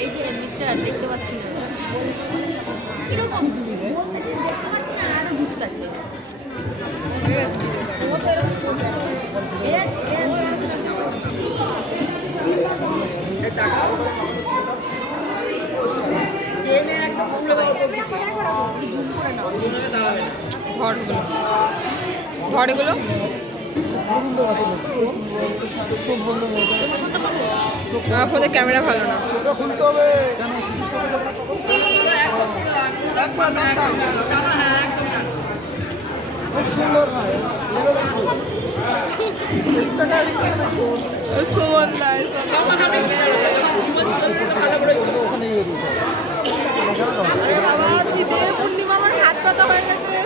এই যে মিস্টার দেখতে পাচ্ছি না কিরকম আরো ঢুকতে আছে ঘরেগুলো ফোনে ক্যামেরা ভালো না। খুলতে হবে সুমন দাস আরে বাবা, শীতে পূর্ণিমা আমার হাত পাতা হয়ে গেছে।